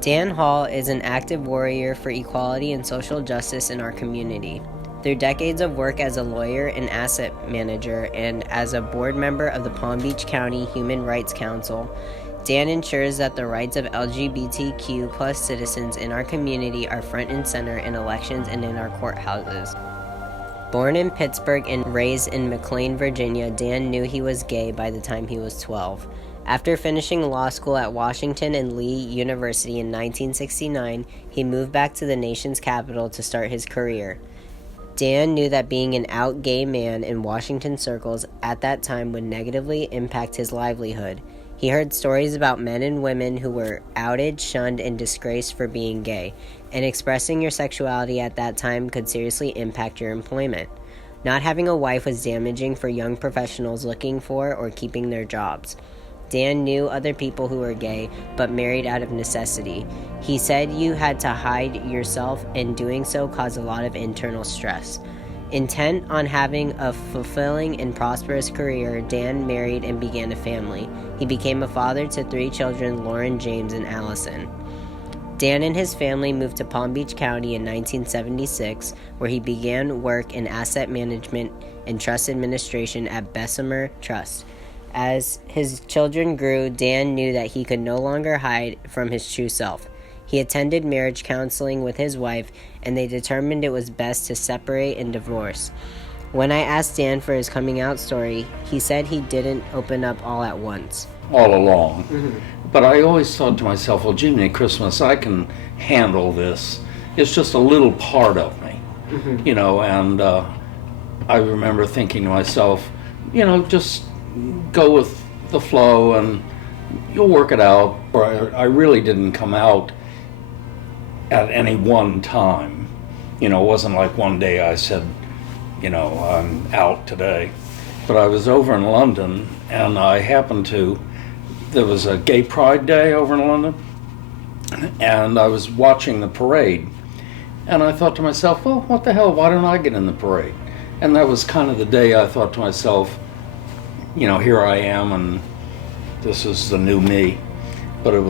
Dan Hall is an active warrior for equality and social justice in our community. Through decades of work as a lawyer and asset manager and as a board member of the Palm Beach County Human Rights Council, Dan ensures that the rights of LGBTQ plus citizens in our community are front and center in elections and in our courthouses. Born in Pittsburgh and raised in McLean, Virginia, Dan knew he was gay by the time he was 12. After finishing law school at Washington and Lee University in 1969, he moved back to the nation's capital to start his career. Dan knew that being an out gay man in Washington circles at that time would negatively impact his livelihood. He heard stories about men and women who were outed, shunned, and disgraced for being gay, and expressing your sexuality at that time could seriously impact your employment. Not having a wife was damaging for young professionals looking for or keeping their jobs. Dan knew other people who were gay, but married out of necessity. He said you had to hide yourself, and doing so caused a lot of internal stress. Intent on having a fulfilling and prosperous career, Dan married and began a family. He became a father to 3 children, Lauren, James, and Allison. Dan and his family moved to Palm Beach County in 1976, where he began work in asset management and trust administration at Bessemer Trust. As his children grew, Dan knew that he could no longer hide from his true self. He attended marriage counseling with his wife, and they determined it was best to separate and divorce. When I asked Dan for his coming out story, he said he didn't open up all at once. All along. Mm-hmm. But I always thought to myself, well, Jiminy Christmas, I can handle this. It's just a little part of me, and I remember thinking to myself, just go with the flow and you'll work it out. Or I really didn't come out at any one time. It wasn't like one day I said, I'm out today. But I was over in London, and there was a gay pride day over in London, and I was watching the parade, and I thought to myself, well, what the hell, why don't I get in the parade? And that was kind of the day I thought to myself, here I am, and this is the new me. But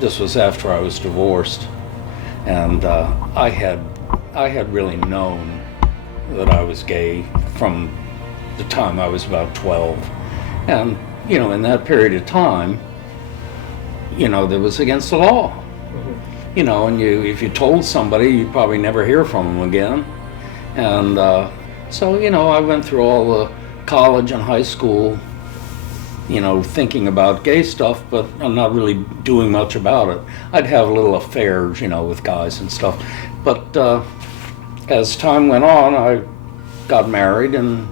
this was after I was divorced. And I had really known that I was gay from the time I was about 12. And, in that period of time, that was against the law. And if you told somebody, you'd probably never hear from them again. And so, I went through all the college and high school, thinking about gay stuff, but I'm not really doing much about it. I'd have little affairs, with guys and stuff. But as time went on, I got married and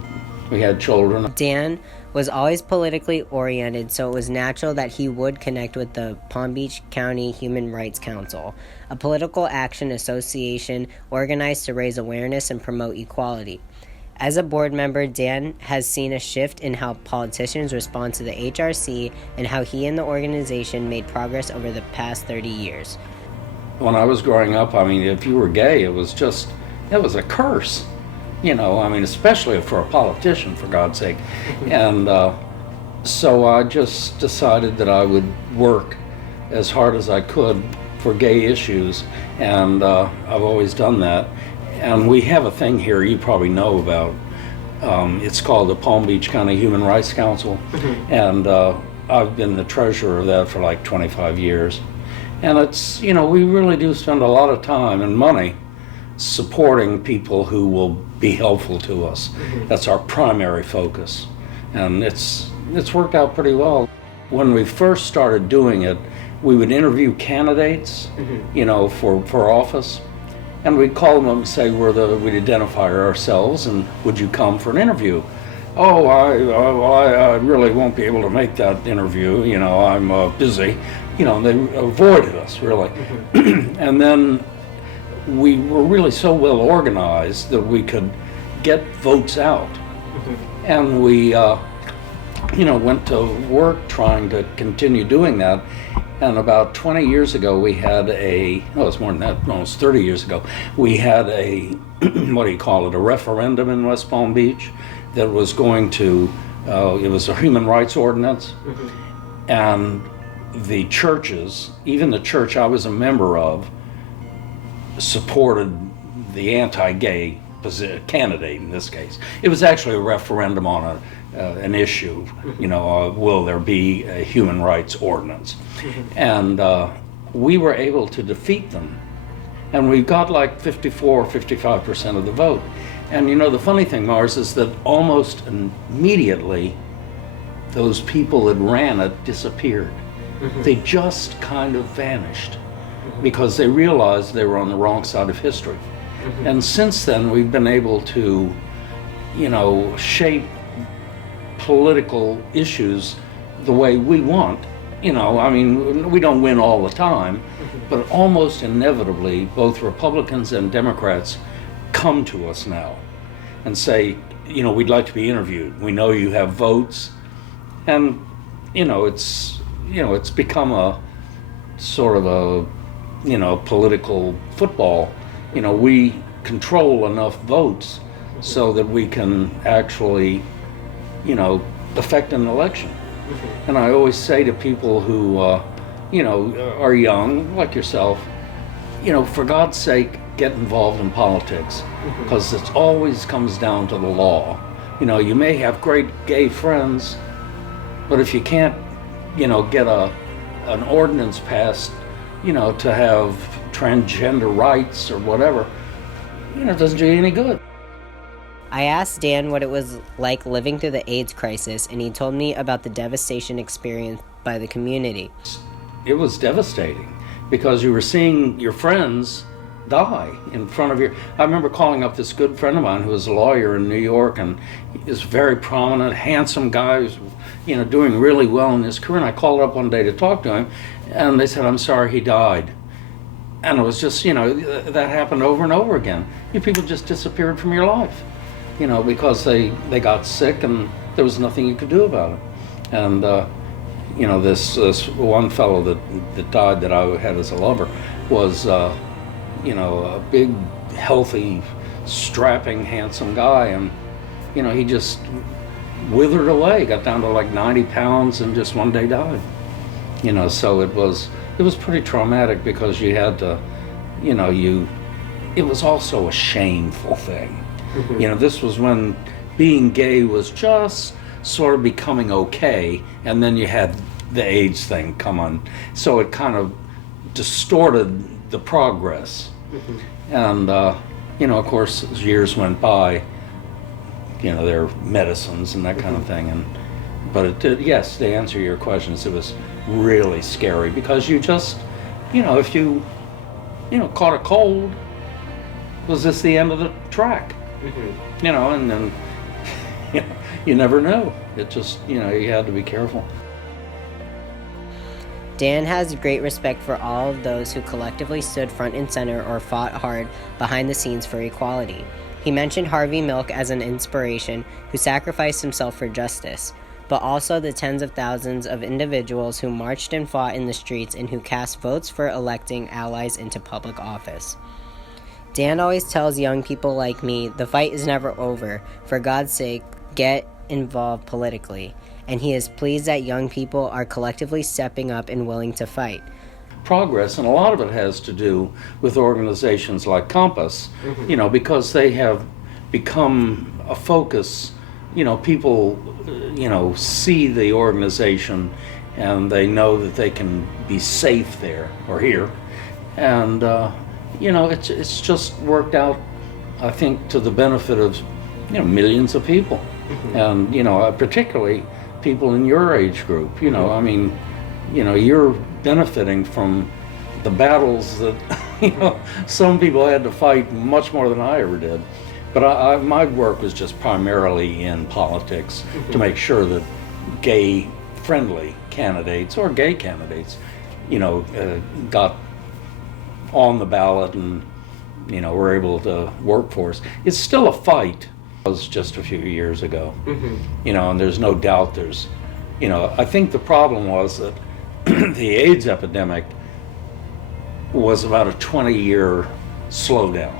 we had children. Dan was always politically oriented, so it was natural that he would connect with the Palm Beach County Human Rights Council, a political action association organized to raise awareness and promote equality. As a board member, Dan has seen a shift in how politicians respond to the HRC and how he and the organization made progress over the past 30 years. When I was growing up, if you were gay, it was a curse. Especially for a politician, for God's sake. And so I just decided that I would work as hard as I could for gay issues, and I've always done that. And we have a thing here you probably know about. It's called the Palm Beach County Human Rights Council, and I've been the treasurer of that for like 25 years. And it's, we really do spend a lot of time and money supporting people who will be helpful to us. That's our primary focus, and it's worked out pretty well. When we first started doing it, we would interview candidates, for office, and we'd call them and say we'd identify ourselves and would you come for an interview? Oh, I really won't be able to make that interview. I'm busy. They avoided us really, and then we were really so well organized that we could get votes out. And we, went to work trying to continue doing that. And about 20 years ago, we had it's more than that, almost 30 years ago, we had a referendum in West Palm Beach that was going to, it was a human rights ordinance. And the churches, even the church I was a member of, supported the anti-gay candidate in this case. It was actually a referendum on an issue, will there be a human rights ordinance? And we were able to defeat them. And we got like 54 or 55% of the vote. And the funny thing, Mars, is that almost immediately those people that ran it disappeared. They just kind of vanished because they realized they were on the wrong side of history. And since then, we've been able to, shape political issues the way we want. We don't win all the time, but almost inevitably, both Republicans and Democrats come to us now and say, we'd like to be interviewed. We know you have votes. And, it's become a sort of a, political football. We control enough votes so that we can actually, affect an election. And I always say to people who, are young, like yourself, for God's sake, get involved in politics, because it always comes down to the law. You may have great gay friends, but if you can't, get an ordinance passed, to have transgender rights or whatever, it doesn't do you any good. I asked Dan what it was like living through the AIDS crisis, and he told me about the devastation experienced by the community. It was devastating because you were seeing your friends die in front of you. I remember calling up this good friend of mine who was a lawyer in New York, and he was a very prominent, handsome guy who's, doing really well in his career. And I called up one day to talk to him, and they said, "I'm sorry, he died." And it was just, that happened over and over again. You people just disappeared from your life, because they got sick and there was nothing you could do about it. And, this one fellow that died that I had as a lover was, a big, healthy, strapping, handsome guy. And, he just withered away, got down to like 90 pounds and just one day died. So it was pretty traumatic because you had to, it was also a shameful thing. This was when being gay was just sort of becoming okay, and then you had the AIDS thing come on. So it kind of distorted the progress. And, of course, as years went by, there are medicines and that kind of thing. But it did, yes, to answer your questions, it was really scary because you just, if you, caught a cold, was this the end of the track? And then, you never know. It just, you had to be careful. Dan has great respect for all of those who collectively stood front and center or fought hard behind the scenes for equality. He mentioned Harvey Milk as an inspiration who sacrificed himself for justice, but also the tens of thousands of individuals who marched and fought in the streets and who cast votes for electing allies into public office. Dan always tells young people like me, the fight is never over. For God's sake, get involved politically. And he is pleased that young people are collectively stepping up and willing to fight. Progress, and a lot of it has to do with organizations like Compass, because they have become a focus. People, see the organization and they know that they can be safe there or here. And, it's just worked out, I think, to the benefit of, millions of people. And, particularly people in your age group, you're benefiting from the battles that, some people had to fight much more than I ever did. But my work was just primarily in politics to make sure that gay-friendly candidates or gay candidates, got on the ballot and, were able to work for us. It's still a fight. It was just a few years ago, and there's no doubt I think the problem was that the AIDS epidemic was about a 20-year slowdown.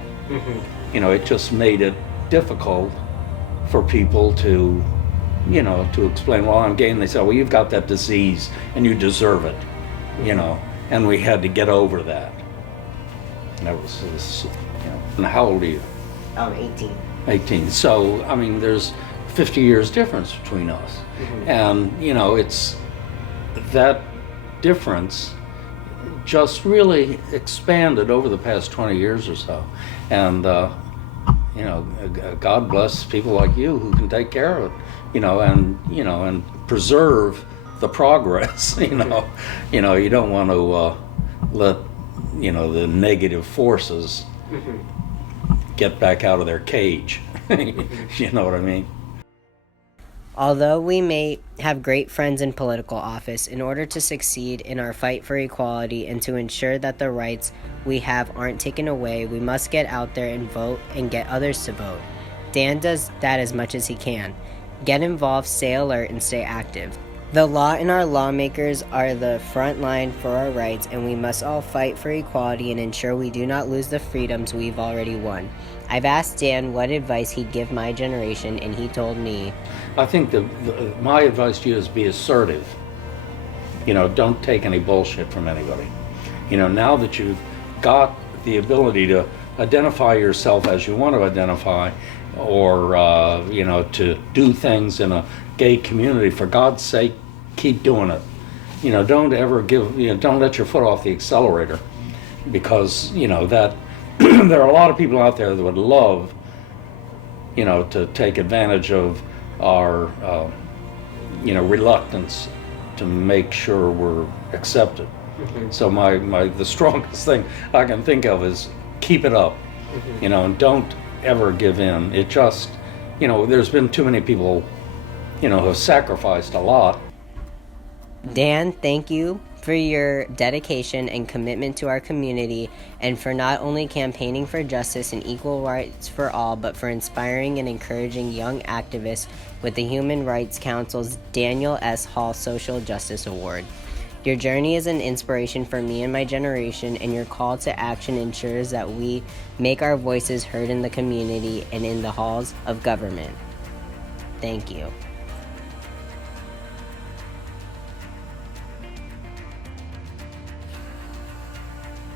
It just made it difficult for people to, to explain, well, I'm gay, and they say, well, you've got that disease and you deserve it. you know, and we had to get over that. And that was, and how old are you? I'm 18. 18. So, I mean, there's 50 years difference between us. And, you know, it's that difference just really expanded over the past 20 years or so. And, you know, God bless people like you who can take care of it, you know, and preserve the progress, you know. You know, you don't want to let, you know, the negative forces get back out of their cage. You know what I mean? Although we may have great friends in political office, in order to succeed in our fight for equality and to ensure that the rights we have aren't taken away, we must get out there and vote and get others to vote. Dan does that as much as he can. Get involved, stay alert, and stay active. The law and our lawmakers are the front line for our rights, and we must all fight for equality and ensure we do not lose the freedoms we've already won. I've asked Dan what advice he'd give my generation, and he told me, I think my advice to you is be assertive. You know, don't take any bullshit from anybody. You know, now that you've got the ability to identify yourself as you want to identify, or, you know, to do things in a gay community, for God's sake, keep doing it. You know, don't ever don't let your foot off the accelerator, because, you know, that there are a lot of people out there that would love, you know, to take advantage of our, you know, reluctance to make sure we're accepted. So the strongest thing I can think of is keep it up, you know, and don't ever give in. It just, you know, there's been too many people, you know, who have sacrificed a lot. Dan, thank you for your dedication and commitment to our community, and for not only campaigning for justice and equal rights for all, but for inspiring and encouraging young activists with the Human Rights Council's Daniel S. Hall Social Justice Award. Your journey is an inspiration for me and my generation, and your call to action ensures that we make our voices heard in the community and in the halls of government. Thank you.